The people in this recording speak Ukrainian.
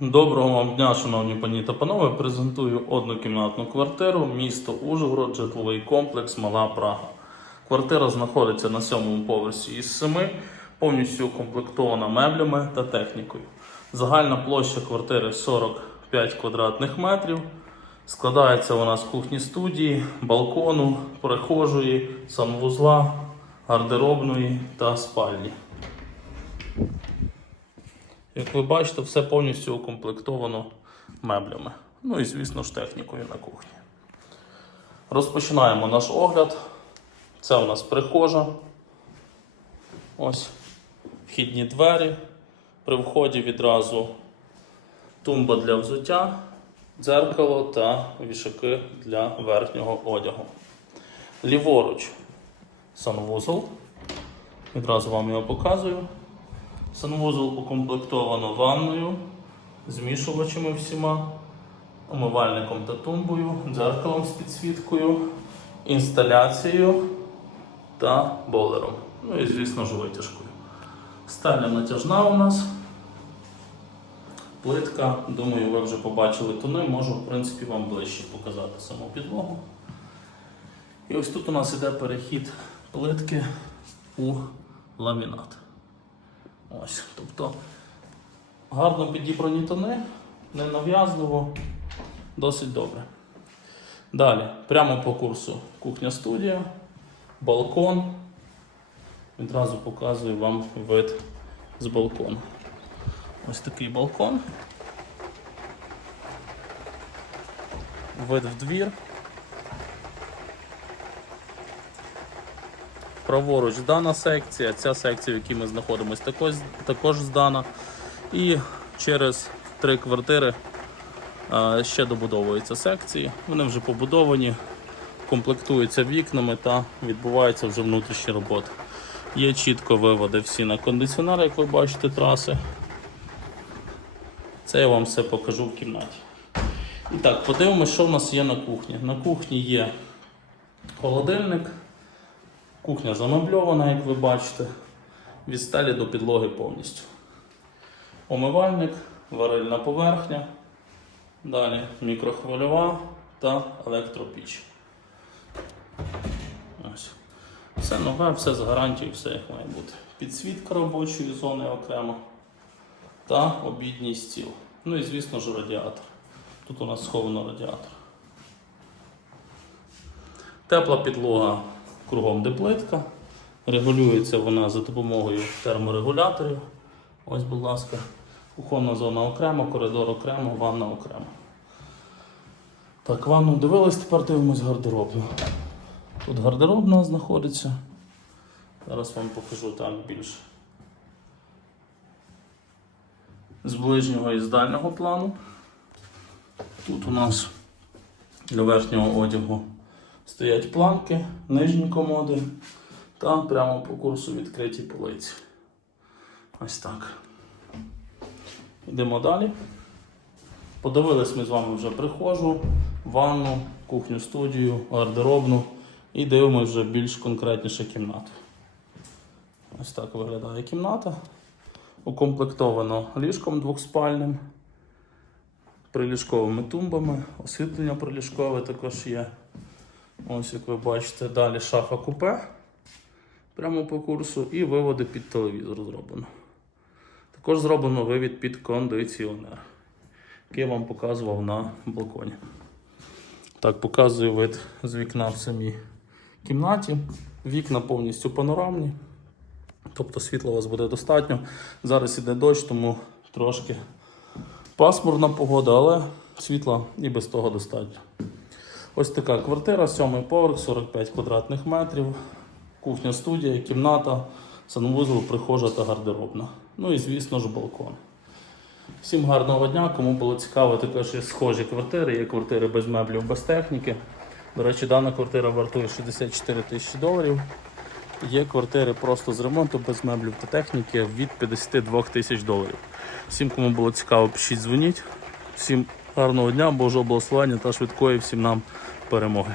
Доброго вам дня, шановні пані та панове. Презентую однокімнатну квартиру, місто Ужгород, житловий комплекс Мала Прага. Квартира знаходиться на сьомому поверсі із семи, повністю укомплектована меблями та технікою. Загальна площа квартири 45 квадратних метрів. Складається вона з кухні студії, балкону, прихожої, санвузла, гардеробної та спальні. Як ви бачите, все повністю укомплектовано меблями. Ну і, звісно ж, технікою на кухні. Розпочинаємо наш огляд. Це у нас прихожа. Ось вхідні двері. При вході відразу тумба для взуття, дзеркало та вішаки для верхнього одягу. Ліворуч санвузол. Відразу вам його показую. Санвузол укомплектовано ванною, змішувачами всіма, умивальником та тумбою, дзеркалом з підсвіткою, інсталяцією та бойлером. Ну і, звісно ж, витяжкою. Стеля натяжна у нас. Плитка, думаю, ви вже побачили тони, можу, в принципі, вам ближче показати саму підлогу. І ось тут у нас іде перехід плитки у ламінат. Ось, тобто гарно підібрані тони, ненав'язливо, досить добре. Далі, прямо по курсу кухня-студія, балкон. Відразу показую вам вид з балкону. Ось такий балкон. Вид в двір. Праворуч здана секція, ця секція, в якій ми знаходимося, також, також здана. І через три квартири е, ще добудовуються секції. Вони вже побудовані, комплектуються вікнами та відбуваються вже внутрішні роботи. Є чітко виводи всі на кондиціонер, як ви бачите, траси. Це я вам все покажу в кімнаті. І так, подивимося, що в нас є на кухні. На кухні є холодильник. Кухня замебльована, як ви бачите, від стелі до підлоги повністю. Омивальник, варильна поверхня, далі мікрохвильова та електропіч. Ось. Все нове, все з гарантією, все як має бути. Підсвітка робочої зони окремо та обідній стіл. Ну і звісно ж радіатор. Тут у нас сховано радіатор. Тепла підлога кругом де плитка. Регулюється вона за допомогою терморегуляторів. Ось, будь ласка, кухонна зона окремо, коридор окремо, ванна окремо. Так, ванну дивились, тепер дивимось гардеробну. Тут гардеробна знаходиться. Зараз вам покажу так більше. З ближнього і з дальнього плану. Тут у нас для верхнього одягу стоять планки, нижні комоди та прямо по курсу відкриті полиці. Ось так. Йдемо далі. Подивились ми з вами вже прихожу, ванну, кухню студію, гардеробну і дивимося вже більш конкретніше кімнату. Ось так виглядає кімната. Укомплектовано ліжком двохспальним, приліжковими тумбами, освітлення приліжкове також є. Ось як ви бачите, далі шафа купе прямо по курсу і виводи під телевізор зроблено. Також зроблено вивід під кондиціонер, який я вам показував на балконі. Так, показую вид з вікна в самій кімнаті. Вікна повністю панорамні, тобто світла у вас буде достатньо. Зараз іде дощ, тому трошки пасмурна погода, але світла і без того достатньо. Ось така квартира, сьомий поверх, 45 квадратних метрів, кухня студія, кімната, санвузол, прихожа та гардеробна. Ну і звісно ж балкон. Всім гарного дня. Кому було цікаво, також є схожі квартири, є квартири без меблів, без техніки. До речі, дана квартира вартує 64 тисячі доларів. Є квартири просто з ремонту, без меблів та техніки від 52 тисяч доларів. Всім, кому було цікаво, пишіть, дзвоніть. Всім гарного дня, Божого благословення та швидкої всім нам перемоги.